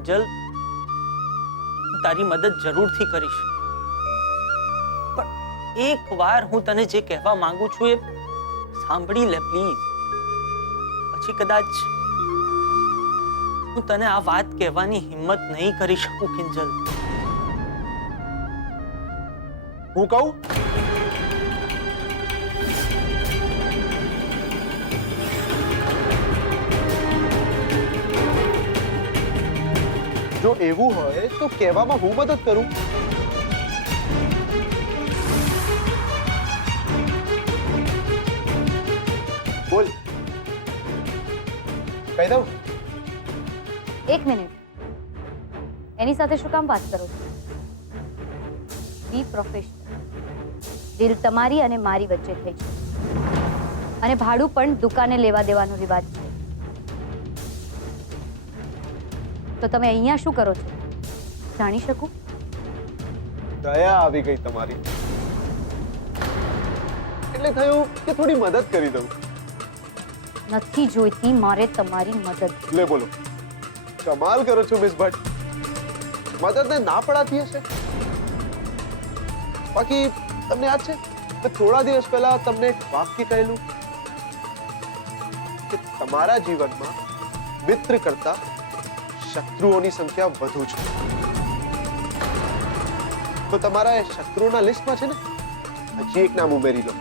કિંજલ, તારી મદદ જરૂરથી કરીશ, પણ એક વાર હું તને જે કહેવા માંગુ છું એ સાંભળી લે પ્લીઝ. પછી કદાચ હું તને આ વાત કહેવાની હિંમત નહીં કરી શકું કિંજલ. હું કહું? જો એવું હોય તો કહેવામાં હું મદદ કરું. બોલ, કહી દઉં? એક મિનિટ, એની સાથે શું કામ વાત કરો છો? બી પ્રોફેશનલ. ડીલ તમારી અને મારી વચ્ચે થઈ છે, અને ભાડું પણ દુકાને લેવા દેવાનો રિવાજ છે. તો તમે અહીંયા શું કરો છો જાણી શકું? દયા આવી ગઈ તમારી એટલે થયું કે થોડી મદદ કરી દઉં. નથી જોઈતી મારે તમારી મદદ. લે બોલો, કમાલ કરો છો મિસ ભટ્ટ. મદદને ના પડાતી હશે. બાકી તમને યાદ છે કે થોડા દિવસ પહેલા તમને એક વાક્ય કહેલું કે તમારા જીવનમાં મિત્ર કરતા શત્રુઓની સંખ્યા વધુ છે. તો તમારા એ શત્રુઓના લિસ્ટમાં છે ને હજી એક નામ ઉમેરી લો,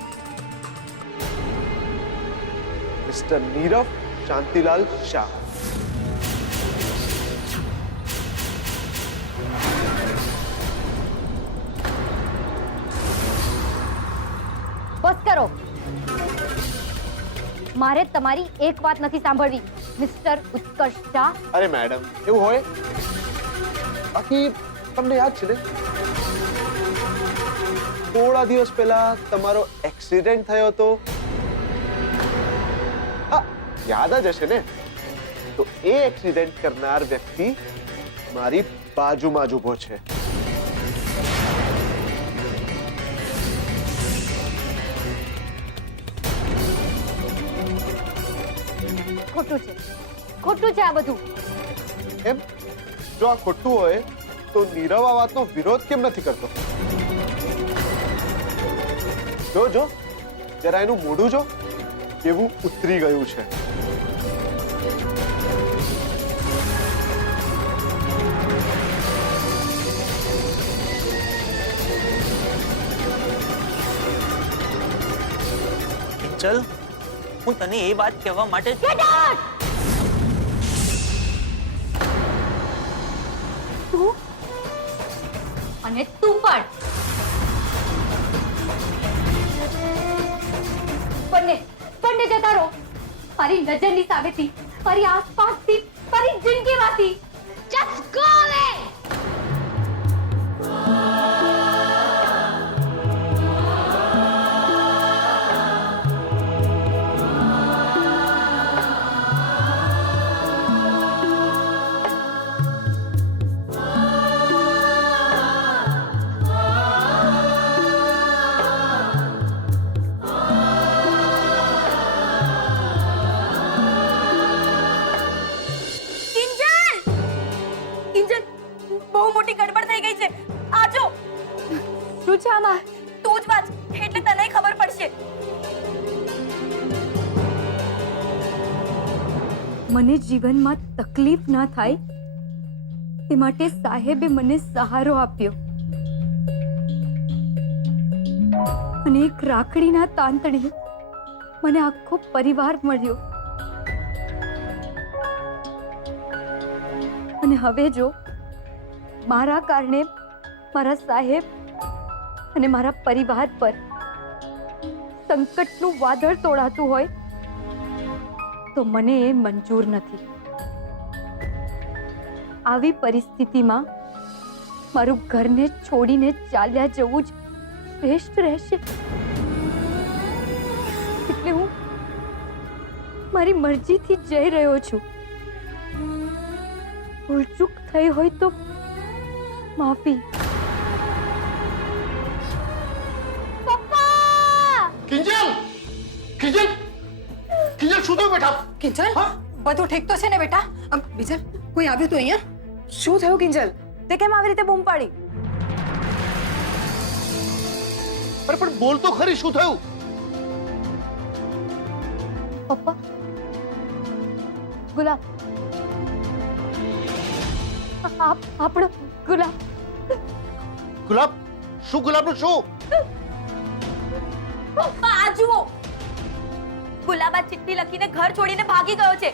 મિસ્ટર નીરવ શાંતિલાલ શાહ. બસ કરો. મારે તમારી એક વાત નથી સાંભળવી મિસ્ટર ઉત્કર્ષ શાહ. અરે મેડમ, એવું હોય? બાકી તમને યાદ છે ને થોડા દિવસ પહેલા તમારો એક્સિડન્ટ થયો હતો? હા, યાદ જ હશે ને? તો એ એક્સિડન્ટ કરનાર વ્યક્તિ મારી બાજુમાં જ ઊભો છે. ખોટું છે, ખોટું છે આ બધું. એમ? જો આ ખોટું હોય તો નીરવ આ વાતનો વિરોધ કેમ નથી કરતો? જો જો જરા એનું મોઢું જો કેવું ઉતરી ગયું છે. કિંજલ, હું તને એ વાત કહેવા માટે Get out! તું અને તું પણ બંને જતા રહો મારી નજરની સામેથી, મારી આસપાસથી, મારી જિંદગીમાંથી. Just go away! મને જીવનમાં તકલીફ ના થાય એ માટે સાહેબે મને સહારો આપ્યો, અને એક રાખડીના તાંતણે મને આખો પરિવાર મળ્યો. અને હવે જો મારા કારણે મારા સાહેબ અને મારા પરિવાર પર સંકટનું વાદળ તોડાતું હોય તો મને એ મંજૂર નથી. આવી પરિસ્થિતિમાં મારું ઘરને છોડીને ચાલ્યા જવું જ શ્રેષ્ઠ રહેશે. એટલે હું મારી મરજીથી જઈ રહ્યો છું. ભૂલચૂક થઈ હોય તો માફી. પપ્પા! કિંજલ! કિંજલ! કિંજલ શું થયું બેટા? કિંજલ, બધું ઠીક તો છે ને બેટા? બીજલ કોઈ આવ્યું તો અહીંયા? શું થયું કિંજલ? તે કેમ આવી રીતે બૂમ પાડી? અરે પણ બોલ તો ખરી, શું થયું? પપ્પા ગુલાબ આપણો ગુલાબ. ગુલાબ? શું ગુલાબનું શું? પપ્પા આ જુઓ, ગુલાબ આ ચિઠ્ઠી લખીને ઘર છોડીને ભાગી ગયો છે.